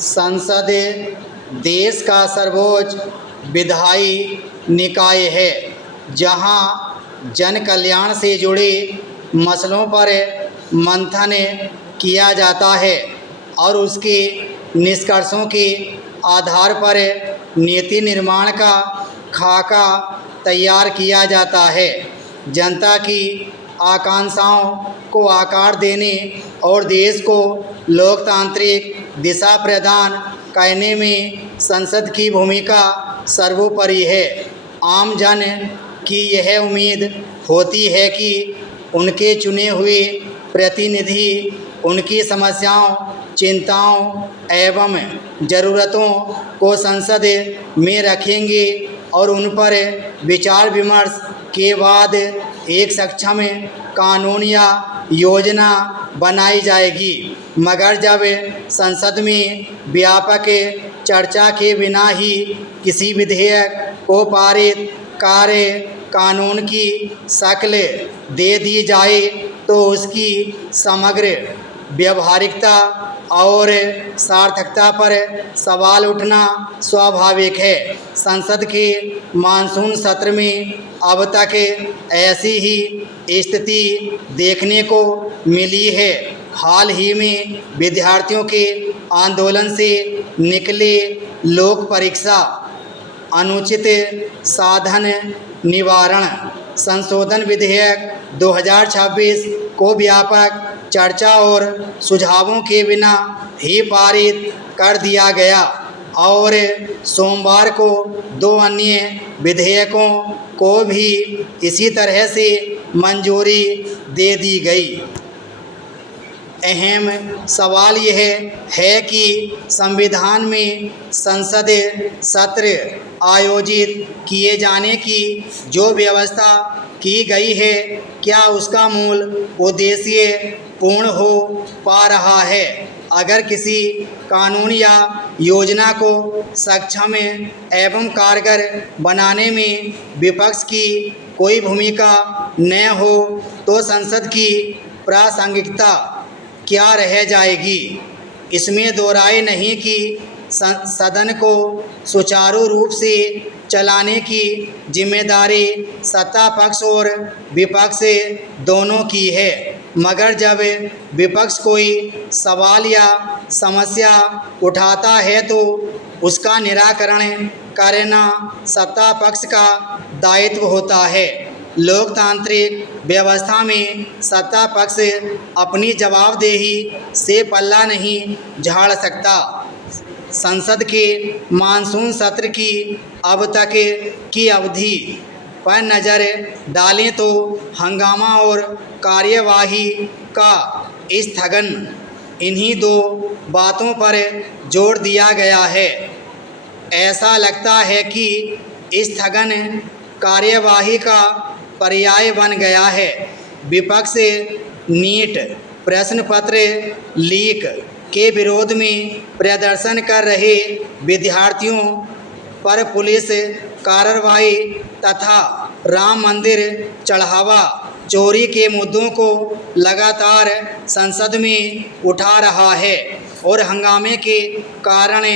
संसद देश का सर्वोच्च विधायी निकाय है, जहां जन कल्याण से जुड़े मसलों पर मंथन किया जाता है और उसके निष्कर्षों के आधार पर नीति निर्माण का खाका तैयार किया जाता है। जनता की आकांक्षाओं को आकार देने और देश को लोकतांत्रिक दिशा प्रदान करने में संसद की भूमिका सर्वोपरि है। आम जन की यह उम्मीद होती है कि उनके चुने हुए प्रतिनिधि उनकी समस्याओं, चिंताओं एवं ज़रूरतों को संसद में रखेंगे और उन पर विचार विमर्श के बाद एक सक्षम कानून या योजना बनाई जाएगी। मगर जब संसद में व्यापक चर्चा के बिना ही किसी विधेयक को पारित कर कानून की शक्ल दे दी जाए तो उसकी समग्र व्यावहारिकता और सार्थकता पर सवाल उठना स्वाभाविक है। संसद के मानसून सत्र में अब तक ऐसी ही स्थिति देखने को मिली है। हाल ही में विद्यार्थियों के आंदोलन से निकले लोक परीक्षा अनुचित साधन निवारण संशोधन विधेयक 2026 को व्यापक चर्चा और सुझावों के बिना ही पारित कर दिया गया और सोमवार को 2 अन्य विधेयकों को भी इसी तरह से मंजूरी दे दी गई। अहम सवाल यह है कि संविधान में संसद सत्र आयोजित किए जाने की जो व्यवस्था की गई है, क्या उसका मूल उद्देश्य पूर्ण हो पा रहा है? अगर किसी कानून या योजना को सक्षम एवं कारगर बनाने में विपक्ष की कोई भूमिका न हो तो संसद की प्रासंगिकता क्या रह जाएगी? इसमें दो राय नहीं कि सदन को सुचारू रूप से चलाने की जिम्मेदारी सत्ता पक्ष और विपक्ष दोनों की है। मगर जब विपक्ष कोई सवाल या समस्या उठाता है तो उसका निराकरण करना सत्ता पक्ष का दायित्व होता है। लोकतांत्रिक व्यवस्था में सत्ता पक्ष अपनी जवाबदेही से पल्ला नहीं झाड़ सकता। संसद के मानसून सत्र की अब तक की अवधि पर नज़र डालें तो हंगामा और कार्यवाही का स्थगन इन्हीं 2 बातों पर जोर दिया गया है। ऐसा लगता है कि स्थगन कार्यवाही का पर्याय बन गया है। विपक्ष नीट प्रश्न पत्र लीक के विरोध में प्रदर्शन कर रहे विद्यार्थियों पर पुलिस कार्रवाई तथा राम मंदिर चढ़ावा चोरी के मुद्दों को लगातार संसद में उठा रहा है और हंगामे के कारण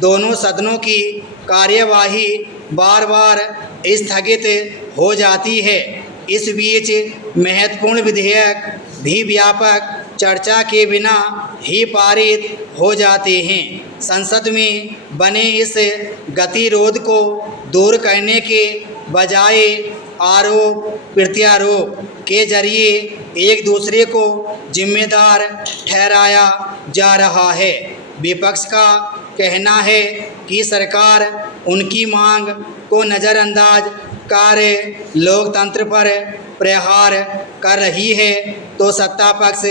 दोनों सदनों की कार्यवाही बार बार स्थगित हो जाती है। इस बीच महत्वपूर्ण विधेयक भी व्यापक चर्चा के बिना ही पारित हो जाते हैं। संसद में बने इस गतिरोध को दूर करने के बजाय आरोप प्रत्यारोप के जरिए एक दूसरे को जिम्मेदार ठहराया जा रहा है। विपक्ष का कहना है कि सरकार उनकी मांग को नज़रअंदाज कर लोकतंत्र पर प्रहार कर रही है, तो सत्ता पक्ष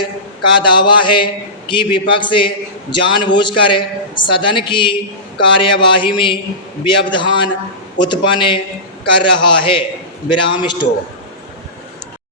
का दावा है कि विपक्ष जानबूझकर सदन की कार्यवाही में व्यवधान उत्पन्न कर रहा है। विराम स्टॉप।